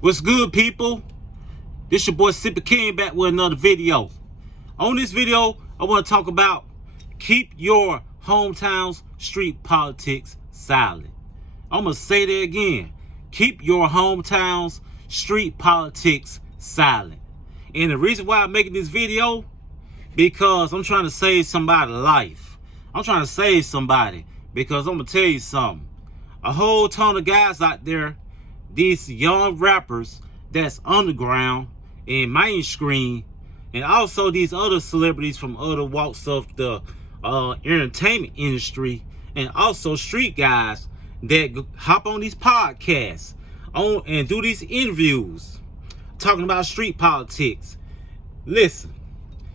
What's good, people? This your boy Sipper King back with another video. On this video, I want to talk about keep your hometown's street politics silent. I'm going to say that again. Keep your hometown's street politics silent. And the reason why I'm making this video, because I'm trying to save somebody's life. I'm trying to save somebody, because I'm going to tell you something. A whole ton of guys out there, these young rappers that's underground and mainstream, and also these other celebrities from other walks of the entertainment industry, and also street guys that hop on these podcasts and do these interviews talking about street politics. Listen,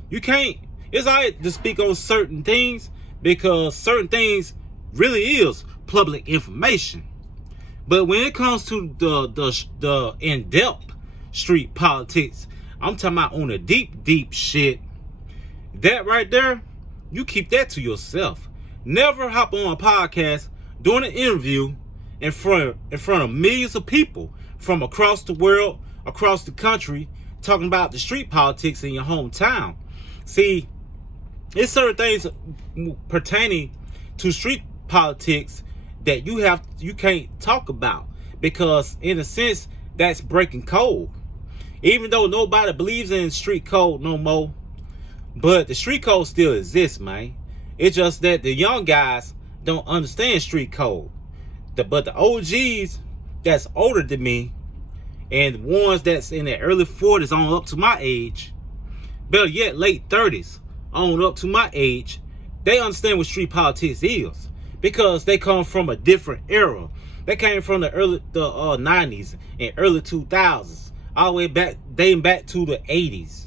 you can't, it's all right to speak on certain things, because certain things really is public information. But when it comes to the in-depth street politics, I'm talking about on the deep shit, that right there, you keep that to yourself. Never hop on a podcast doing an interview in front of millions of people from across the world, across the country, talking about the street politics in your hometown. See, it's certain things pertaining to street politics that you can't talk about, because in a sense that's breaking code. Even though nobody believes in street code no more, but the street code still exists, man. It's just that the young guys don't understand street code. But the OGs that's older than me, and the ones that's in their early 40s on up to my age, better yet late 30s on up to my age, they understand what street politics is, because they come from a different era. They came from the 90s and early 2000s, all the way back, dating back to the 80s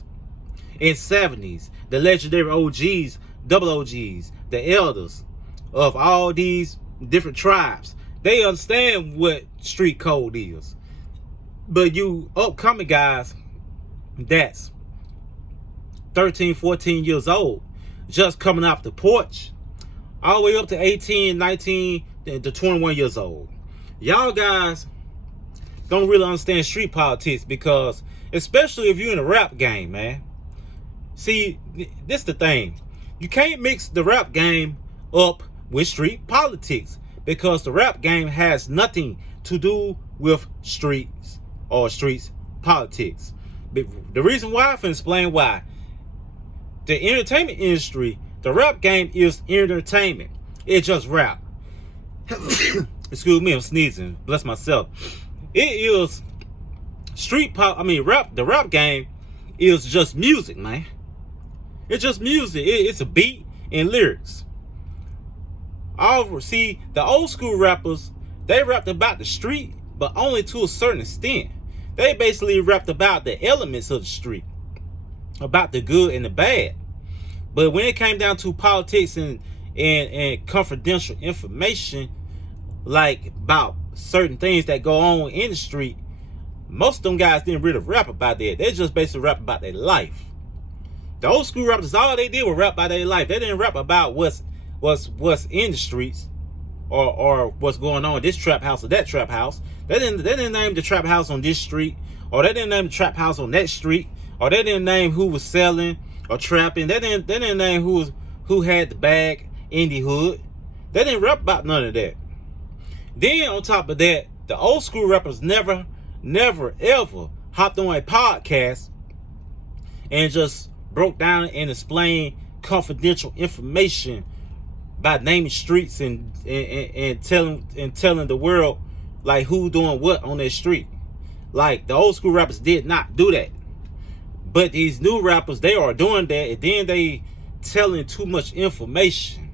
and 70s. The legendary OGs, double OGs, the elders of all these different tribes, they understand what street code is. But you upcoming guys that's 13, 14 years old, just coming off the porch, all the way up to 18, 19, to 21 years old, y'all guys don't really understand street politics, because especially if you're in a rap game, man. See, this the thing. You can't mix the rap game up with street politics, because the rap game has nothing to do with streets or streets politics. The reason why, I'm finna explain why. The entertainment industry, the rap game is entertainment. It's just rap. Excuse me, I'm sneezing. Bless myself. It is rap. The rap game is just music, man. It's just music. It's a beat and lyrics. See, the old school rappers, they rapped about the street, but only to a certain extent. They basically rapped about the elements of the street, about the good and the bad. But when it came down to politics and confidential information, like about certain things that go on in the street, most of them guys didn't really rap about that. They just basically rap about their life. The old school rappers, all they did was rap about their life. They didn't rap about what's in the streets, or what's going on in this trap house or that trap house. They didn't name the trap house on this street, or they didn't name the trap house on that street, or they didn't name who was selling or trapping. They didn't name who had the bag in the hood. They didn't rap about none of that. Then on top of that, the old school rappers never ever hopped on a podcast and just broke down and explained confidential information by naming streets and telling the world like who doing what on that street. Like, the old school rappers did not do that. But these new rappers, they are doing that, and then they telling too much information.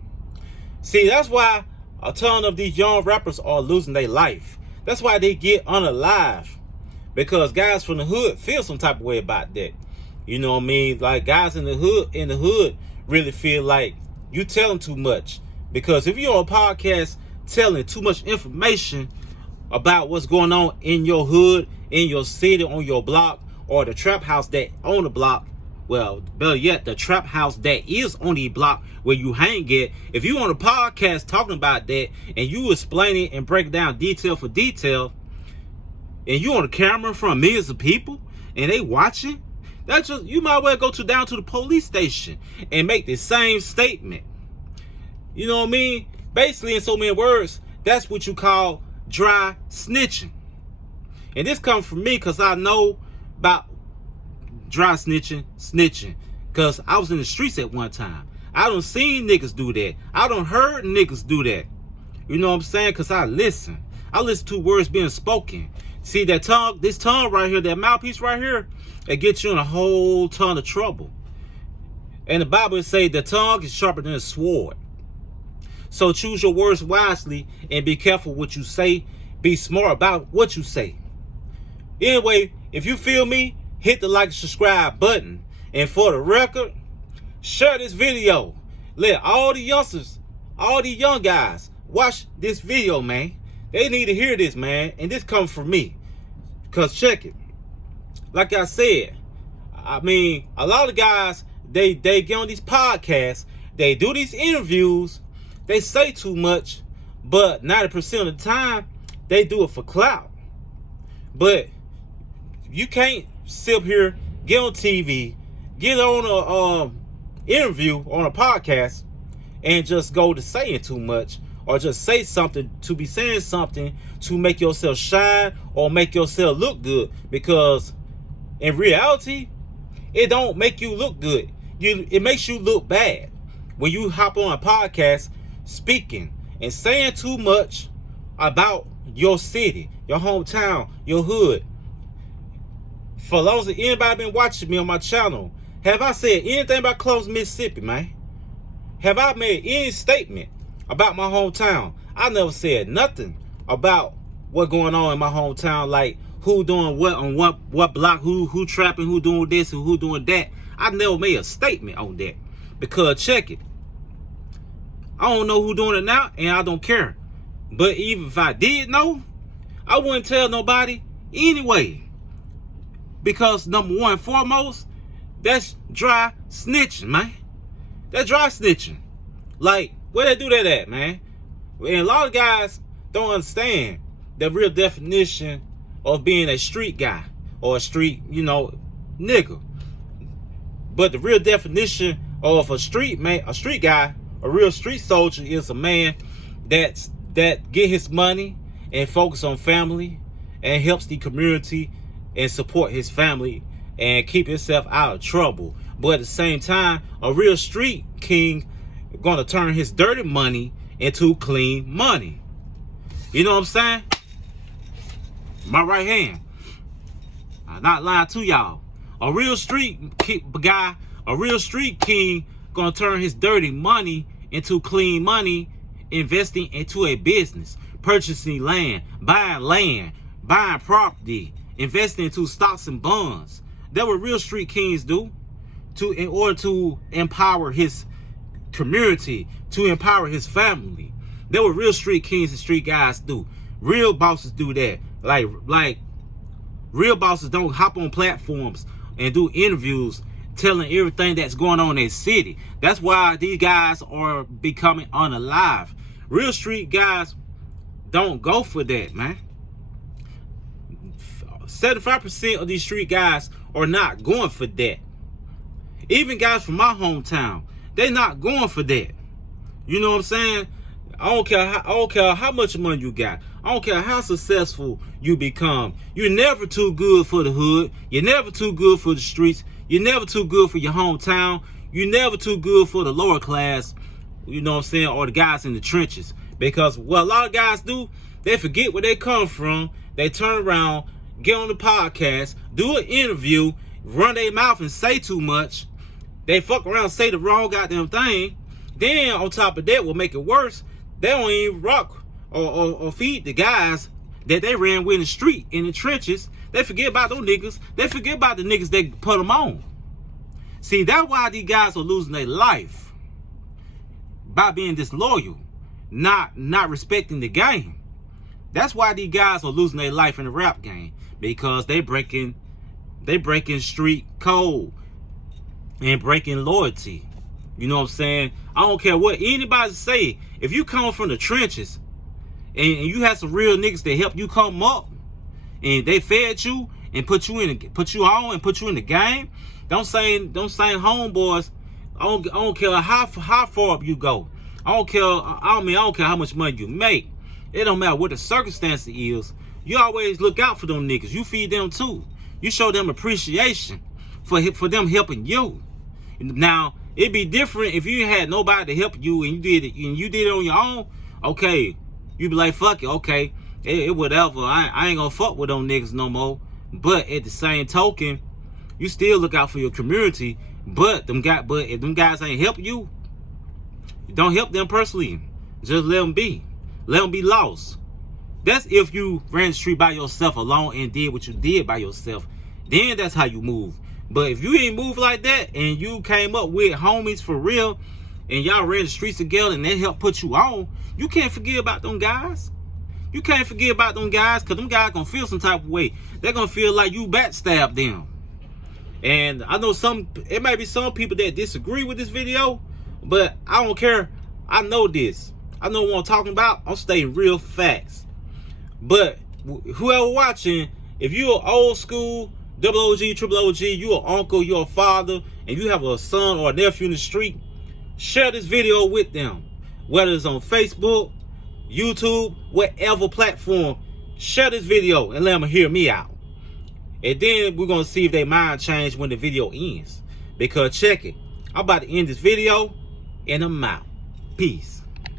See, that's why a ton of these young rappers are losing their life. That's why they get unalive, because guys from the hood feel some type of way about that. You know what I mean? Like, guys in the hood really feel like you telling too much. Because if you're on a podcast telling too much information about what's going on in your hood, in your city, on your block, or the trap house that on the block, well, better yet, the trap house that is on the block where you hang it, if you on a podcast talking about that and you explain it and break it down detail for detail, and you on the camera in front of millions of people and they watching, that's just, you might well go down to the police station and make the same statement. You know what I mean? Basically, in so many words, that's what you call dry snitching. And this comes from me because I know about dry snitching. Because I was in the streets at one time. I done seen niggas do that. I done heard niggas do that. You know what I'm saying? Because I listen. I listen to words being spoken. See that tongue, this tongue right here, that mouthpiece right here, it gets you in a whole ton of trouble. And the Bible say the tongue is sharper than a sword. So choose your words wisely and be careful what you say. Be smart about what you say. Anyway, if you feel me, hit the like and subscribe button. And for the record, share this video. Let all the youngsters, all the young guys watch this video, man. They need to hear this, man. And this comes from me. Because check it. Like I said, I mean, a lot of guys, they get on these podcasts. They do these interviews. They say too much. But 90% of the time, they do it for clout. But you can't sit up here, get on TV, get on a interview on a podcast and just go to saying too much, or just say something to be saying something to make yourself shine or make yourself look good. Because in reality, it don't make you look good. It makes you look bad when you hop on a podcast speaking and saying too much about your city, your hometown, your hood. For long as anybody been watching me on my channel, have I said anything about Columbus, Mississippi, man? Have I made any statement about my hometown? I never said nothing about what's going on in my hometown, like who doing what on what block, who trapping, who doing this and who doing that. I never made a statement on that. Because check it, I don't know who doing it now, and I don't care. But even if I did know, I wouldn't tell nobody anyway. Because number one and foremost, that's dry snitching, man. That's dry snitching. Like, where they do that at, man? And a lot of guys don't understand the real definition of being a street guy or a street, nigga. But the real definition of a street guy, a real street soldier, is a man that get his money and focus on family and helps the community and support his family and keep himself out of trouble. But at the same time, a real street king gonna turn his dirty money into clean money. You know what I'm saying? My right hand. I'm not lying to y'all. A real street guy, a real street king gonna turn his dirty money into clean money, investing into a business, purchasing land, buying property, investing into stocks and bonds. That's what real street kings do in order to empower his community, to empower his family. That's what real street kings and street guys do. Real bosses do that. Like real bosses don't hop on platforms and do interviews telling everything that's going on in their city. That's why these guys are becoming unalive. Real street guys don't go for that, man. 75% of these street guys are not going for that. Even guys from my hometown, they're not going for that. You know what I'm saying? I don't care how much money you got. I don't care how successful you become. You're never too good for the hood. You're never too good for the streets. You're never too good for your hometown. You're never too good for the lower class, you know what I'm saying, or the guys in the trenches. Because what a lot of guys do, they forget where they come from. They turn around, get on the podcast, do an interview, run their mouth and say too much. They fuck around and say the wrong goddamn thing. Then on top of that, what make it worse, they don't even rock or feed the guys that they ran with in the street, in the trenches. They forget about those niggas. They forget about the niggas that put them on. See, that's why these guys are losing their life. By being disloyal, not respecting the game. That's why these guys are losing their life in the rap game. Because they breaking street code and breaking loyalty. You know what I'm saying? I don't care what anybody say. If you come from the trenches and you have some real niggas that help you come up, and they fed you and put you on and put you in the game. Don't say homeboys. I don't care how far up you go. I don't care how much money you make. It don't matter what the circumstance is. You always look out for them niggas. You feed them too. You show them appreciation for them helping you. Now, it'd be different if you had nobody to help you and you did it on your own. Okay, you be like, fuck it, okay, it whatever. I ain't gonna fuck with them niggas no more. But at the same token, you still look out for your community. But if them guys ain't help you, don't help them personally. Just let them be. Let them be lost. That's if you ran the street by yourself alone and did what you did by yourself. Then that's how you move. But if you ain't move like that and you came up with homies for real and y'all ran the streets together and they helped put you on, you can't forget about them guys. You can't forget about them guys, because them guys gonna feel some type of way. They're gonna feel like you backstabbed them. And I know it might be some people that disagree with this video, but I don't care. I know this. I know what I'm talking about. I'm stating real facts. But whoever watching, if you're old school, double OG, triple OG, you're an uncle, you're a father, and you have a son or a nephew in the street, share this video with them. Whether it's on Facebook, YouTube, whatever platform, share this video and let them hear me out. And then we're going to see if they mind change when the video ends. Because check it, I'm about to end this video and I'm out. Peace.